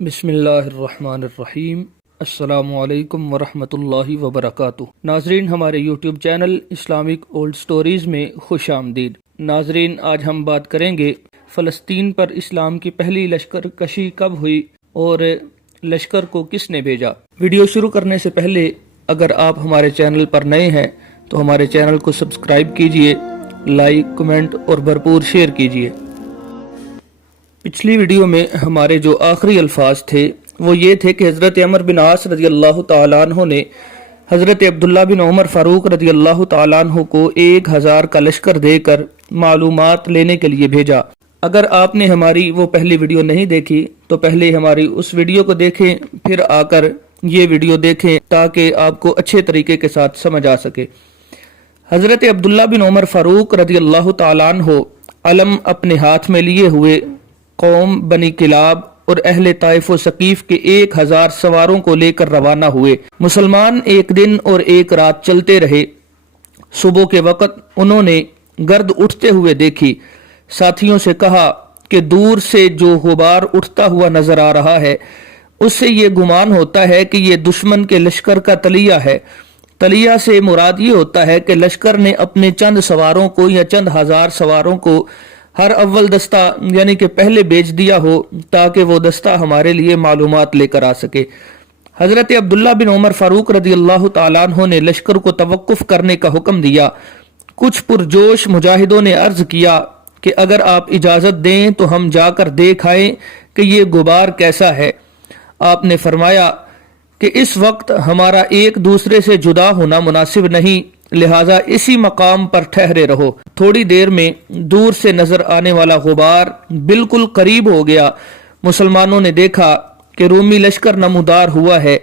بسم اللہ الرحمن الرحیم۔ السلام علیکم ورحمۃ اللہ وبرکاتہ۔ ناظرین، ہمارے YouTube channel Islamic old stories میں خوش آمدید۔ ناظرین، آج ہم بات کریں گے فلسطین پر اسلام کی پہلی لشکر کشی کب ہوئی اور لشکر کو کس نے بھیجا۔ ویڈیو شروع کرنے سے پہلے اگر آپ ہمارے چینل پر نئے ہیں تو ہمارے چینل کو سبسکرائب کیجئے، لائک، کمنٹ اور بھرپور شیئر کیجئے۔ پچھلی ویڈیو میں ہمارے جو آخری الفاظ تھے وہ یہ تھے کہ حضرت عمر بن عاص رضی اللہ تعالیٰ عنہ نے حضرت عبداللہ بن عمر فاروق رضی اللہ تعالیٰ عنہ کو 1000 کا لشکر دے کر معلومات لینے کے لیے بھیجا۔ اگر آپ نے ہماری وہ پہلی ویڈیو نہیں دیکھی تو پہلے ہماری اس ویڈیو کو دیکھیں، پھر آ کر یہ ویڈیو دیکھیں تاکہ آپ کو اچھے طریقے کے ساتھ سمجھ آ سکے۔ حضرت عبداللہ بن عمر فاروق رضی اللہ تعالیٰ عنہ علم اپنے ہاتھ میں لیے ہوئے قوم بنی کلاب اور اہل طائف و ثقیف کے 1000 سواروں کو لے کر روانہ ہوئے۔ مسلمان ایک دن اور ایک رات چلتے رہے۔ صبح کے وقت انہوں نے گرد اٹھتے ہوئے دیکھی۔ ساتھیوں سے کہا کہ دور سے جو غبار اٹھتا ہوا نظر آ رہا ہے اس سے یہ گمان ہوتا ہے کہ یہ دشمن کے لشکر کا تلیہ ہے۔ تلیہ سے مراد یہ ہوتا ہے کہ لشکر نے اپنے چند سواروں کو یا چند ہزار سواروں کو ہر اول دستہ یعنی کہ پہلے بیچ دیا ہو تاکہ وہ دستہ ہمارے لیے معلومات لے کر آ سکے۔ حضرت عبداللہ بن عمر فاروق رضی اللہ تعالیٰ عنہ نے لشکر کو توقف کرنے کا حکم دیا۔ کچھ پرجوش مجاہدوں نے عرض کیا کہ اگر آپ اجازت دیں تو ہم جا کر دیکھ آئیں کہ یہ غبار کیسا ہے۔ آپ نے فرمایا کہ اس وقت ہمارا ایک دوسرے سے جدا ہونا مناسب نہیں، لہٰذا اسی مقام پر ٹھہرے رہو۔ تھوڑی دیر میں دور سے نظر آنے والا غبار بالکل قریب ہو گیا۔ مسلمانوں نے دیکھا کہ رومی لشکر نمودار ہوا ہے۔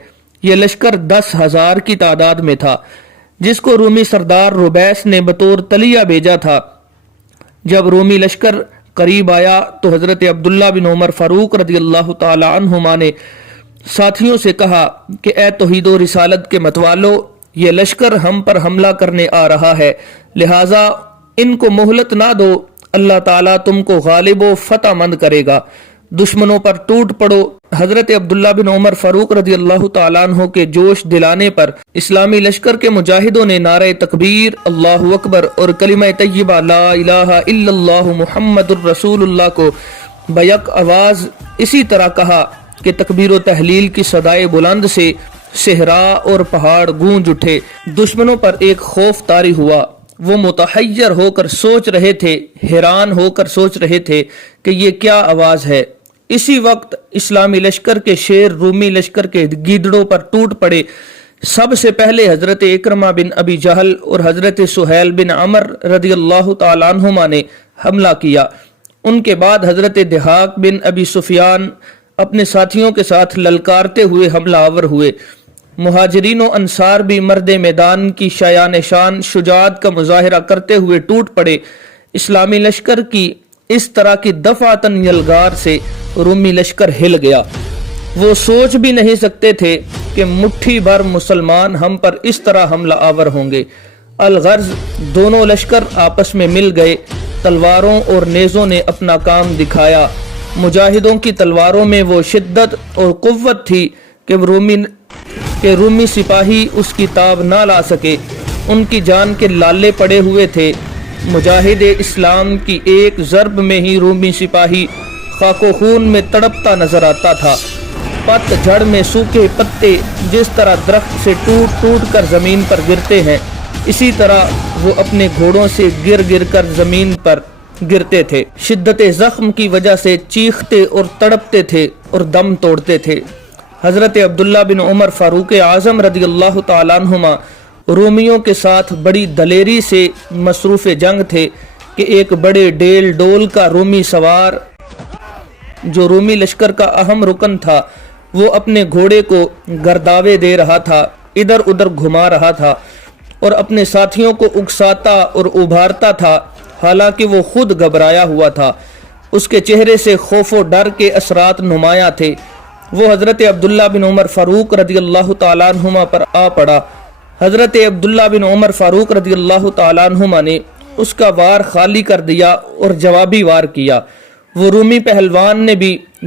یہ لشکر 10,000 کی تعداد میں تھا جس کو رومی سردار ربیس نے بطور تلیہ بھیجا تھا۔ جب رومی لشکر قریب آیا تو حضرت عبداللہ بن عمر فاروق رضی اللہ تعالی عنہما نے ساتھیوں سے کہا کہ اے توحید و رسالت کے متوالو، یہ لشکر ہم پر حملہ کرنے آ رہا ہے، لہٰذا ان کو مہلت نہ دو، اللہ تعالیٰ تم کو غالب و فتح مند کرے گا، دشمنوں پر ٹوٹ پڑو۔ حضرت عبداللہ بن عمر فاروق رضی اللہ تعالیٰ عنہ کے جوش دلانے پر اسلامی لشکر کے مجاہدوں نے نعرہ تکبیر، اللہ اکبر اور کلمہ طیبہ لا الہ الا اللہ محمد الرسول اللہ کو بیک آواز اسی طرح کہا کہ تکبیر و تحلیل کی صدائے بلند سے صحرا اور پہاڑ گونج اٹھے۔ دشمنوں پر ایک خوف طاری ہوا۔ وہ متحیر ہو کر سوچ رہے تھے، حیران ہو کر سوچ رہے تھے کہ یہ کیا آواز ہے۔ اسی وقت اسلامی لشکر کے شیر رومی لشکر کے گیدڑوں پر ٹوٹ پڑے۔ سب سے پہلے حضرت اکرمہ بن ابی جہل اور حضرت سہیل بن عمر رضی اللہ تعالیٰ عنہما نے حملہ کیا۔ ان کے بعد حضرت دھاک بن ابی سفیان اپنے ساتھیوں کے ساتھ للکارتے ہوئے حملہ آور ہوئے۔ مہاجرین و انصار بھی مرد میدان کی شایان شان شجاعت کا مظاہرہ کرتے ہوئے ٹوٹ پڑے۔ اسلامی لشکر کی اس طرح کی دفعتاً یلغار سے رومی لشکر ہل گیا۔ وہ سوچ بھی نہیں سکتے تھے کہ مٹھی بھر مسلمان ہم پر اس طرح حملہ آور ہوں گے۔ الغرض دونوں لشکر آپس میں مل گئے۔ تلواروں اور نیزوں نے اپنا کام دکھایا۔ مجاہدوں کی تلواروں میں وہ شدت اور قوت تھی کہ رومی سپاہی اس کی تاب نہ لا سکے۔ ان کی جان کے لالے پڑے ہوئے تھے۔ مجاہد اسلام کی ایک ضرب میں ہی رومی سپاہی خاک و خون میں تڑپتا نظر آتا تھا۔ پت جھڑ میں سوکھے پتے جس طرح درخت سے ٹوٹ ٹوٹ کر زمین پر گرتے ہیں، اسی طرح وہ اپنے گھوڑوں سے گر گر کر زمین پر گرتے تھے۔ شدت زخم کی وجہ سے چیختے اور تڑپتے تھے اور دم توڑتے تھے۔ حضرت عبداللہ بن عمر فاروق اعظم رضی اللہ تعالیٰ عنہما رومیوں کے ساتھ بڑی دلیری سے مصروف جنگ تھے کہ ایک بڑے ڈیل ڈول کا رومی سوار جو رومی لشکر کا اہم رکن تھا، وہ اپنے گھوڑے کو گرداوے دے رہا تھا، ادھر ادھر گھما رہا تھا اور اپنے ساتھیوں کو اکساتا اور ابھارتا تھا، حالانکہ وہ خود گھبرایا ہوا تھا۔ اس کے چہرے سے خوف و ڈر کے اثرات نمایاں تھے۔ وہ حضرت عبداللہ بن عمر فاروق رضی اللہ تعالیٰ عنہما پر آ پڑا۔ حضرت عبداللہ بن عمر فاروق رضی اللہ تعالیٰ عنہما نے اس کا وار خالی کر دیا اور جوابی وار کیا۔ وہ رومی پہلوان نے بھی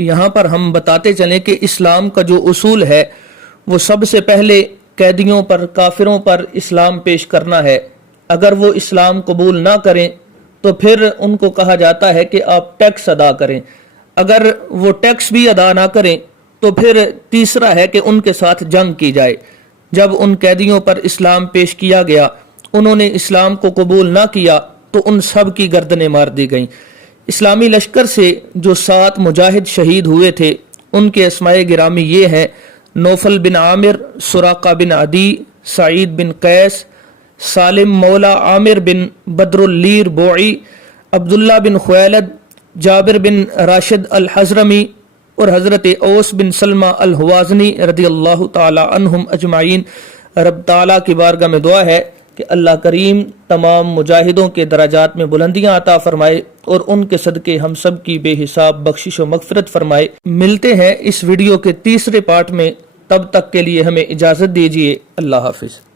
یہاں پر ہم بتاتے چلیں کہ اسلام کا جو اصول ہے وہ سب سے پہلے قیدیوں پر، کافروں پر اسلام پیش کرنا ہے۔ اگر وہ اسلام قبول نہ کریں تو پھر ان کو کہا جاتا ہے کہ آپ ٹیکس ادا کریں۔ اگر وہ ٹیکس بھی ادا نہ کریں تو پھر تیسرا ہے کہ ان کے ساتھ جنگ کی جائے۔ جب ان قیدیوں پر اسلام پیش کیا گیا، انہوں نے اسلام کو قبول نہ کیا تو ان سب کی گردنیں مار دی گئیں۔ اسلامی لشکر سے جو 7 مجاہد شہید ہوئے تھے ان کے اسماء گرامی یہ ہیں: نوفل بن عامر، سراقہ بن عدی، سعید بن قیس، سالم مولا عامر بن بدر اللیر بوعی، عبداللہ بن خویلد، جابر بن راشد الحضرمی اور حضرت اوس بن سلمہ الحوازنی رضی اللہ تعالی عنہم اجمعین۔ رب تعالیٰ کی بارگاہ میں دعا ہے کہ اللہ کریم تمام مجاہدوں کے درجات میں بلندیاں عطا فرمائے اور ان کے صدقے ہم سب کی بے حساب بخشش و مغفرت فرمائے۔ ملتے ہیں اس ویڈیو کے تیسرے پارٹ میں، تب تک کے لیے ہمیں اجازت دیجیے۔ اللہ حافظ۔